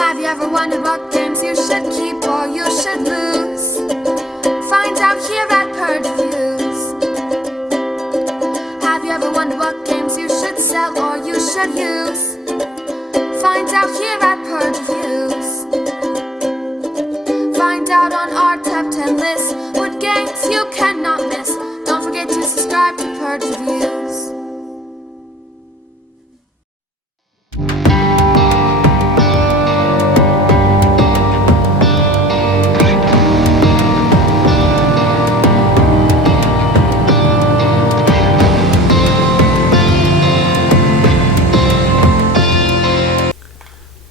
Have you ever wondered what games you should keep or you should lose? Find out here at Purge Reviews. Have you ever wondered what games you should sell or you should use? Find out here at Purge Reviews. Find out on our top 10 list what games you cannot miss. Don't forget to subscribe to Purge Reviews.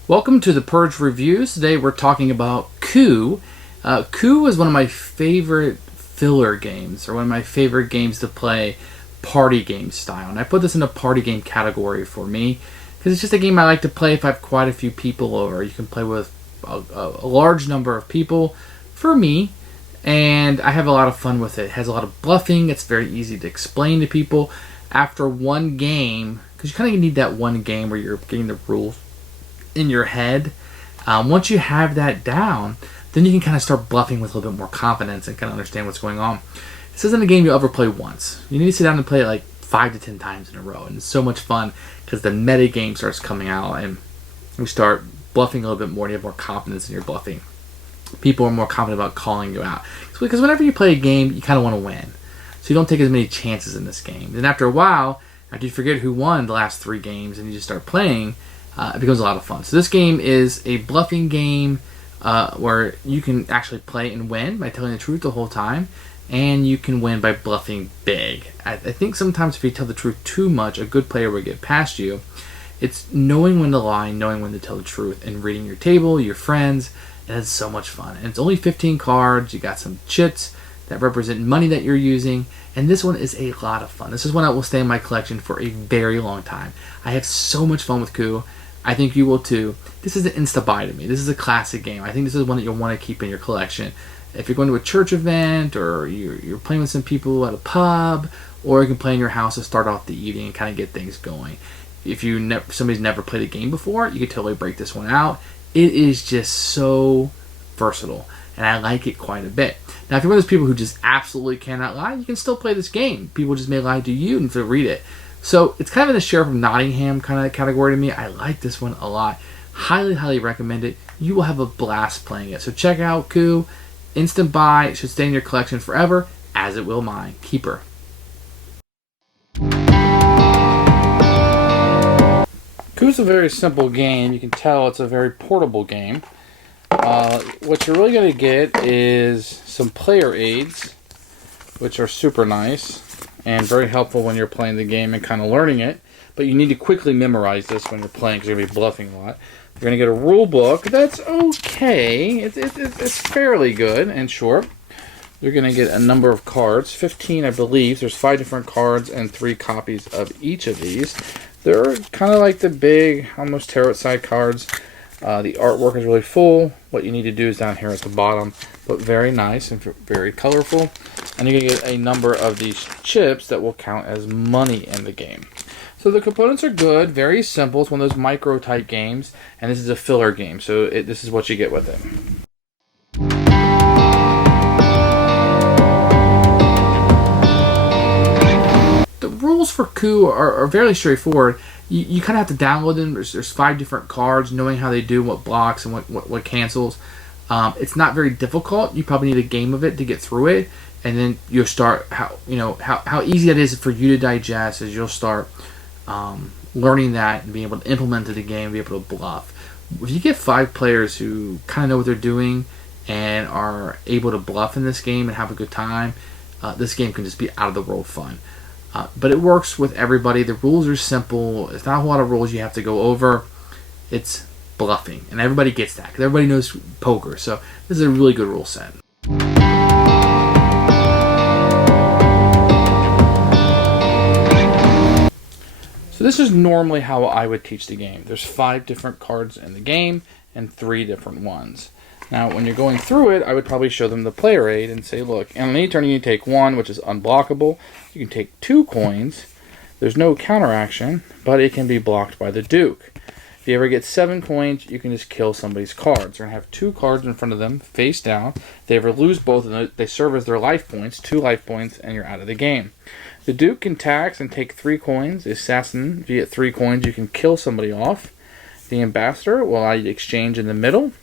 Welcome to the Purge Reviews. Today we're talking about Coup. Coup is one of my favorite filler games, or one of my favorite games to play party game style. And I put this in the party game category for me because it's just a game I like to play if I have quite a few people over. You can play with a large number of people for me, and I have a lot of fun with it. It has a lot of bluffing. It's very easy to explain to people. After one game, because you kind of need that one game where you're getting the rules in your head. Once you have that down, then you can kind of start bluffing with a little bit more confidence and kind of understand what's going on. This isn't a game you'll ever play once. You need to sit down and play it like 5 to 10 times in a row, and it's so much fun because the meta game starts coming out and you start bluffing a little bit more and you have more confidence in your bluffing. People are more confident about calling you out. Because whenever you play a game, you kind of want to win. So you don't take as many chances in this game. Then after a while, after you forget who won the last 3 games and you just start playing, it becomes a lot of fun. So this game is a bluffing game where you can actually play and win by telling the truth the whole time, and you can win by bluffing big. I think sometimes if you tell the truth too much, a good player will get past you. It's knowing when to lie, knowing when to tell the truth, and reading your table, your friends, and it's so much fun. And it's only 15 cards. You got some chits that represent money that you're using, and this one is a lot of fun. This is one that will stay in my collection for a very long time. I have so much fun with Coup. I think you will too. This is an insta-buy to me. This is a classic game. I think this is one that you'll want to keep in your collection. If you're going to a church event, or you're playing with some people at a pub, or you can play in your house to start off the evening and kind of get things going. If somebody's never played a game before, you could totally break this one out. It is just so versatile, and I like it quite a bit. Now, if you're one of those people who just absolutely cannot lie, you can still play this game. People just may lie to you and to read it. So it's kind of in the Sheriff of Nottingham kind of category to me. I like this one a lot. Highly, highly recommend it. You will have a blast playing it. So check out Coup. Instant buy. It should stay in your collection forever, as it will mine. Keeper. Coup's a very simple game. You can tell it's a very portable game. What you're really going to get is some player aids, which are super nice and very helpful when you're playing the game and kind of learning it. But you need to quickly memorize this when you're playing because you're going to be bluffing a lot. You're going to get a rule book that's okay. It's fairly good and short. You're going to get a number of cards, 15 I believe. There's 5 different cards and 3 copies of each of these. They're kind of like the big, almost tarot side cards. The artwork is really full. What you need to do is down here at the bottom, but very nice and very colorful. And you're going to get a number of these chips that will count as money in the game. So the components are good, very simple. It's one of those micro type games, and this is a filler game, so this is what you get with it. The rules for Coup are very straightforward. You kind of have to download them. There's 5 different cards, knowing how they do, what blocks and what cancels. It's not very difficult. You probably need a game of it to get through it, and then you'll start how easy that is for you to digest. Is you'll start learning that and being able to implement it in the game, be able to bluff. If you get 5 players who kind of know what they're doing and are able to bluff in this game and have a good time, this game can just be out of the world fun. But it works with everybody. The rules are simple. It's not a whole lot of rules you have to go over. It's bluffing, and everybody gets that because everybody knows poker. So this is a really good rule set. So this is normally how I would teach the game. There's 5 different cards in the game and 3 different ones. Now, when you're going through it, I would probably show them the player aid and say, look, on any turn you need to take 1, which is unblockable. You can take 2 coins. There's no counteraction, but it can be blocked by the Duke. you ever get 7 coins, you can just kill somebody's cards. They're going to have 2 cards in front of them, face down. If they ever lose both of them, they serve as their life points, 2 life points, and you're out of the game. The Duke can tax and take 3 coins. The Assassin, if you get 3 coins, you can kill somebody off. The Ambassador will allow you to exchange in the middle.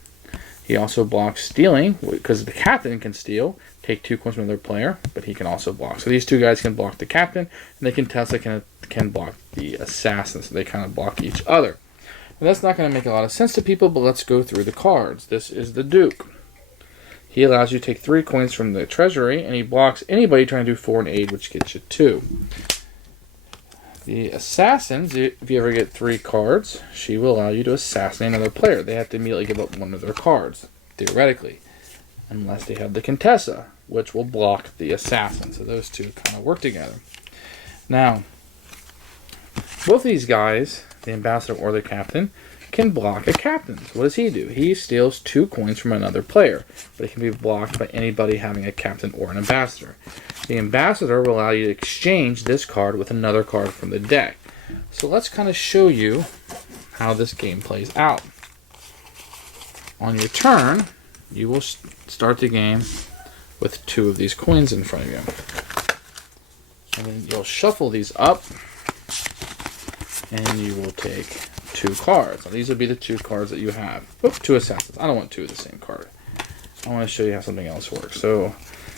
He also blocks stealing, because the Captain can steal, take 2 coins from another player, but he can also block. So these 2 guys can block the Captain, and the Contessa can block the Assassin, so they kind of block each other. And that's not going to make a lot of sense to people, but let's go through the cards. This is the Duke. He allows you to take 3 coins from the treasury, and he blocks anybody trying to do foreign aid, which gets you 2. The Assassins, if you ever get 3 cards, she will allow you to assassinate another player. They have to immediately give up one of their cards, theoretically, unless they have the Contessa, which will block the Assassin. So those 2 kind of work together. Now, both these guys, the Ambassador or the Captain, can block a Captain. So what does he do? He steals 2 coins from another player, but it can be blocked by anybody having a Captain or an Ambassador. The Ambassador will allow you to exchange this card with another card from the deck. So let's kind of show you how this game plays out. On your turn, you will start the game with 2 of these coins in front of you. And then you'll shuffle these up, and you will take 2 cards. Now, these will be the 2 cards that you have. Oops, 2 Assassins. I don't want 2 of the same card. I want to show you how something else works. So,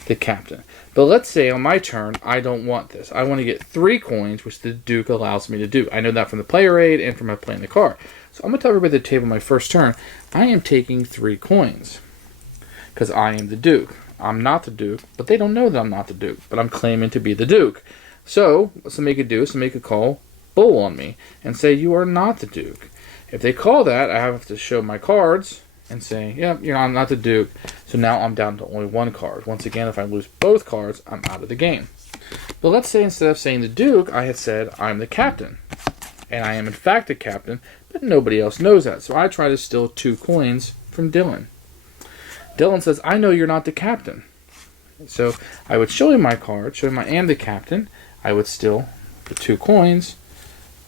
the Captain. But let's say on my turn, I don't want this. I want to get 3 coins, which the Duke allows me to do. I know that from the player aid and from my playing the card. So I'm going to tell everybody at the table my first turn, I am taking 3 coins. Because I am the Duke. I'm not the Duke, but they don't know that I'm not the Duke. But I'm claiming to be the Duke. So, what somebody could do is to make a call bull on me and say, you are not the Duke. If they call that, I have to show my cards and say, yeah, I'm not the Duke. So now I'm down to only 1 card. Once again, if I lose both cards, I'm out of the game. But let's say instead of saying the Duke, I had said I'm the Captain. And I am in fact the Captain, but nobody else knows that. So I try to steal 2 coins from Dylan. Dylan says, I know you're not the Captain. So I would show him my card, show him I am the Captain. I would steal the 2 coins.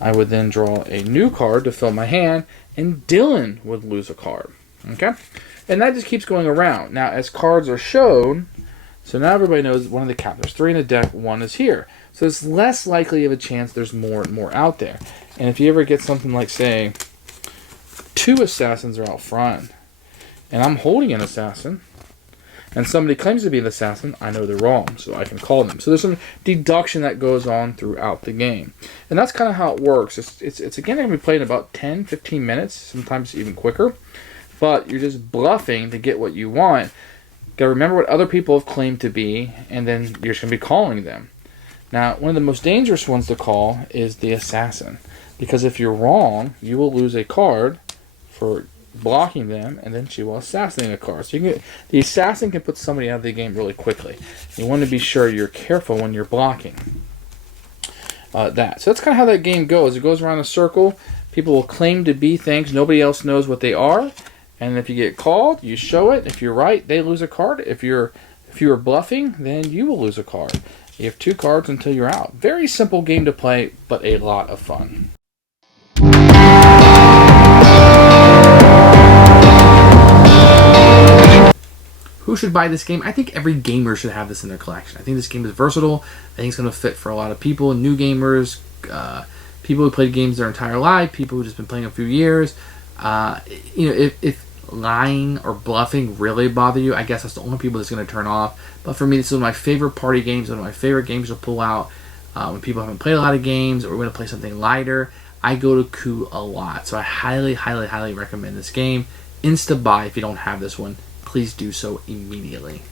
I would then draw a new card to fill my hand, and Dylan would lose a card. Okay? And that just keeps going around. Now, as cards are shown, so now everybody knows one of the Captains. There's 3 in the deck, 1 is here. So it's less likely of a chance there's more and more out there. And if you ever get something like, say, 2 Assassins are out front, and I'm holding an Assassin, and somebody claims to be an Assassin, I know they're wrong, so I can call them. So there's some deduction that goes on throughout the game. And that's kind of how it works. It's again going to be played in about 10, 15 minutes, sometimes even quicker. But you're just bluffing to get what you want. You got to remember what other people have claimed to be, and then you're just going to be calling them. Now, one of the most dangerous ones to call is the Assassin. Because if you're wrong, you will lose a card for blocking them, and then she will assassinate a card. So the Assassin can put somebody out of the game really quickly. You want to be sure you're careful when you're blocking that. So that's kind of how that game goes. It goes around a circle. People will claim to be things. Nobody else knows what they are. And if you get called, you show it. If you're right, they lose a card. If you are bluffing, then you will lose a card. You have 2 cards until you're out. Very simple game to play, but a lot of fun. Who should buy this game? I think every gamer should have this in their collection. I think this game is versatile. I think it's going to fit for a lot of people, new gamers, people who played games their entire life, people who've just been playing a few years. If lying or bluffing really bother you, I guess that's the only people that's going to turn off. But for me, this is one of my favorite party games, one of my favorite games to pull out when people haven't played a lot of games or want to play something lighter. I go to Coup a lot, so I highly, highly, highly recommend this game. Insta buy if you don't have this one. Please do so immediately.